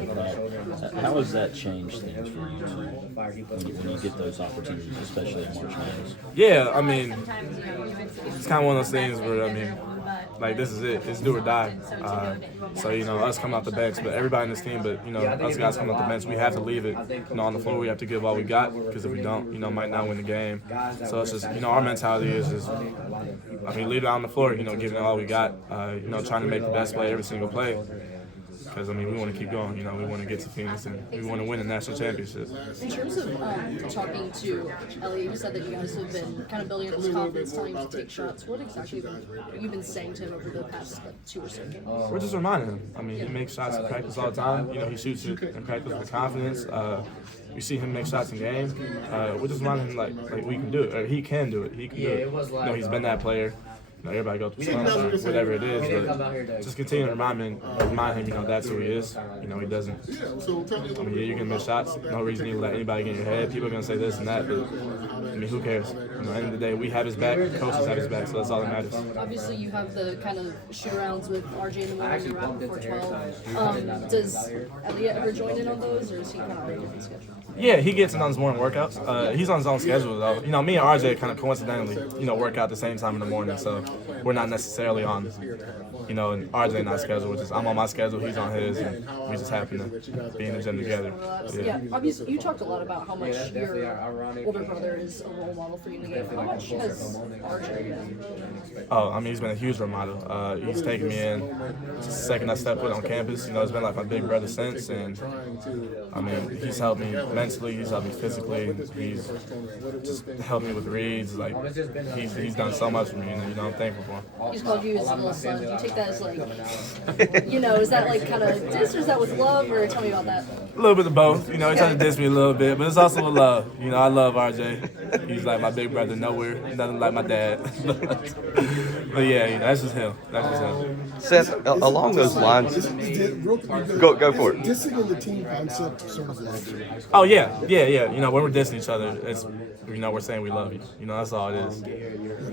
of that. How has that changed things for you two when you get those opportunities, especially in March Madness? Yeah, I mean, it's kind of one of those things where, I mean, like, this is it. It's do or die. So, us coming off the bench, but everybody in this team, but, us guys coming off the bench, we have to leave it, on the floor. We have to give all we got, because if we don't, might not win the game. So it's just, our mentality is just, leave it on the floor, giving it all we got, trying to make the best play every single play. Because, we want to keep going. We want to get to Phoenix and we want to win a national championship. In terms of talking to Elliot, you said that you guys have been kind of building up his confidence, telling him to take shots. What exactly have you been saying to him over the past 2 or so games? We're just reminding him. He makes shots in practice all the time. He shoots it in practice with confidence. We see him make shots in games. We're just reminding him like we can do it. Or he can do it. He can do it. He's been that player. Everybody goes through something, whatever it is, but just continue to remind him, that's who he is. He doesn't. You can miss shots. No reason to let anybody get in your head. People are gonna say this and that, but who cares? At the end of the day, we have his back. Coaches have his back, so that's all that matters. Obviously, you have the kind of shoot-arounds with RJ in the morning, right before 12. Does Elliot ever join in on those, or is he kind of on a different schedule? Yeah, he gets in on his morning workouts. He's on his own schedule, though. Me and RJ kind of coincidentally, work out at the same time in the morning, so we're not necessarily on, and RJ not schedule, which is I'm on my schedule, he's on his, and we just happen to be in the gym together. Yeah, obviously, you talked a lot about how much your older brother is a role model for you in the game. How much has RJ been? Oh, he's been a huge role model. He's taken me in the second I stepped foot on campus. It's been like my big brother since, and he's helped me mentally, he's helped me physically, he's just helped me with reads. Like he's done so much for me, and I'm thankful for him. He's called you his little son. Do you take that as like, is that like kind of diss, or is that with love, or tell me about that? A little bit of both. He tries to diss me a little bit, but it's also with love. I love RJ. He's like my big brother nowhere, nothing like my dad. But yeah, that's just him. Seth, along those lines, go for it. Dissing in the team concept sort of loves you. Oh yeah. When we're dissing each other, it's we're saying we love you. That's all it is.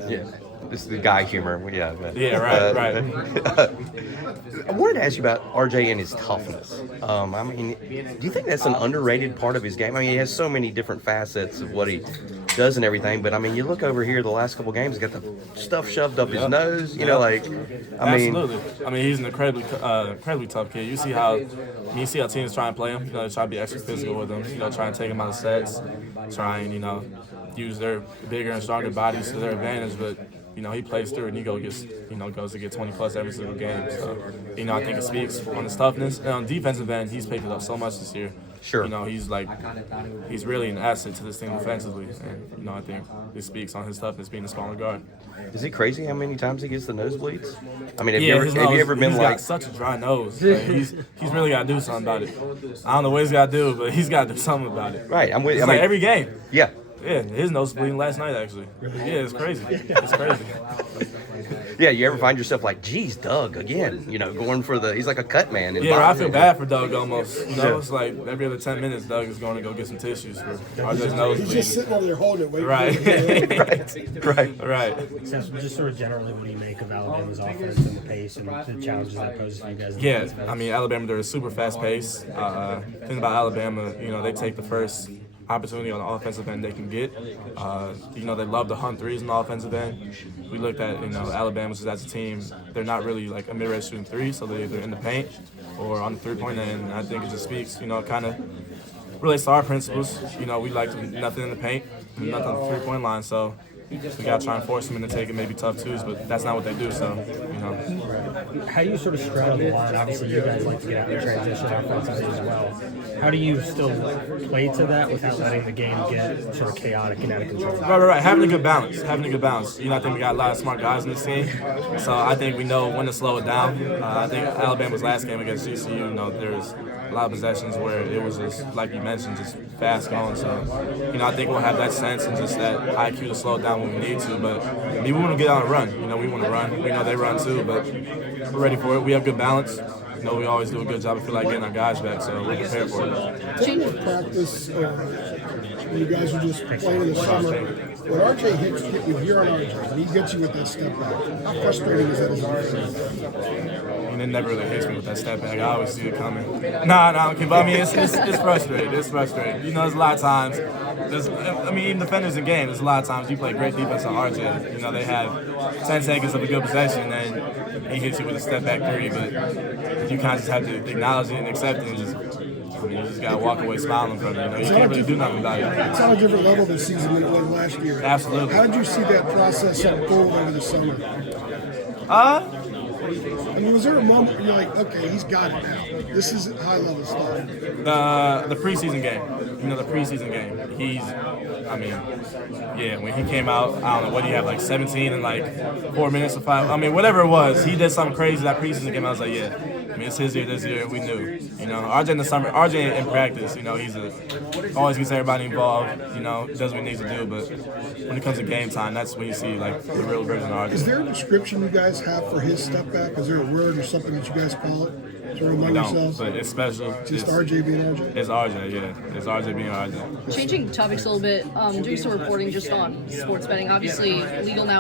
Yeah, this is the guy humor. Yeah. Yeah, right. I wanted to ask you about RJ and his toughness. Do you think that's an underrated part of his game? He has so many different facets of what he does and everything, but you look over here the last couple games, he's got the stuff shoved up his nose. Absolutely. He's an incredibly tough kid. You see how teams try and play him. They try to be extra physical with him. Try and take him out of sets. Try and use their bigger and stronger bodies to their advantage, but. He plays through and he goes to get 20 plus every single game. So, I think it speaks on his toughness. And on defensive end, he's picked it up so much this year. Sure. He's really an asset to this team defensively. And, I think it speaks on his toughness being a smaller guard. Is it crazy how many times he gets the nosebleeds? Have you ever been he's got such a dry nose. He's really got to do something about it. I don't know what he's got to do, but he's got to do something about it. Right. Every game. Yeah. Yeah, his nose was bleeding last night, actually. Yeah, it's crazy. Yeah, you ever find yourself like, geez, Doug, again, going for he's like a cut man. I feel bad for Doug almost. It's like every other 10 minutes, Doug is going to go get some tissues for RJ's nose bleeding. He's just sitting over there holding it, waiting. Right. So just sort of generally, what do you make of Alabama's offense and the pace and the challenges that poses for you guys? Yeah, Alabama, they're a super fast pace. Thing about Alabama, they take the first opportunity on the offensive end they can get. They love to hunt threes on the offensive end. We looked at, Alabama as a team, they're not really like a mid-range shooting three, so they're either in the paint or on the three-point end. And I think it just speaks, kind of relates to our principles. We like to nothing in the paint, nothing on the three-point line, so we got to try and force them into taking maybe tough twos, but that's not what they do, so, How do you sort of straddle the line? Obviously, you guys like to get out and transition offensively as well. How do you still play to that without letting the game get sort of chaotic and out of control? Right. Having a good balance. I think we got a lot of smart guys in this team, so I think we know when to slow it down. I think Alabama's last game against GCU, there's a lot of possessions where it was just, like you mentioned, just fast going. So, I think we'll have that sense and just that IQ to slow it down when we need to. But we want to get on a run. We want to run. We know they run too, but we're ready for it. We have good balance. know we always do a good job. I feel like getting our guys back, so we're prepared for it. Taking the practice, when you guys were just playing in the summer, when RJ hits you, you're on RJ, and he gets you with that step back. How frustrating is that as a defense? I mean, it never really hits me with that step back. I always see it coming. Nah, okay, but I mean, it's frustrating. It's frustrating. You know, there's a lot of times. Even defenders in games, there's a lot of times you play great defense on RJ. You know, they have 10 seconds of a good possession, and he hits you with a step back three, but you kind of just have to acknowledge it and accept it and you just gotta walk away smiling from it. You know, you can't really do nothing about it. It's on a different level this season than it was last year. Absolutely. How did you see that process unfold over the summer? I mean, was there a moment where you're like, okay, he's got it now. This is high level stuff. The preseason game. You know, the preseason game. When he came out, I don't know, what do you have, like 17 in like 4 minutes or 5? I mean, whatever it was, he did something crazy that preseason game. I was like, yeah. I mean, it's his year this year. We knew. You know, RJ in the summer, RJ in practice, you know, always gets everybody involved, you know, does what he needs to do. But when it comes to game time, that's when you see, like, the real version of RJ. Is there a description you guys have for his step back? Is there a word or something that you guys call it to remind yourselves? But it's special. Just RJ being RJ? It's RJ, yeah. It's RJ being RJ. Changing topics a little bit, doing some reporting just on sports betting. Obviously, legal now.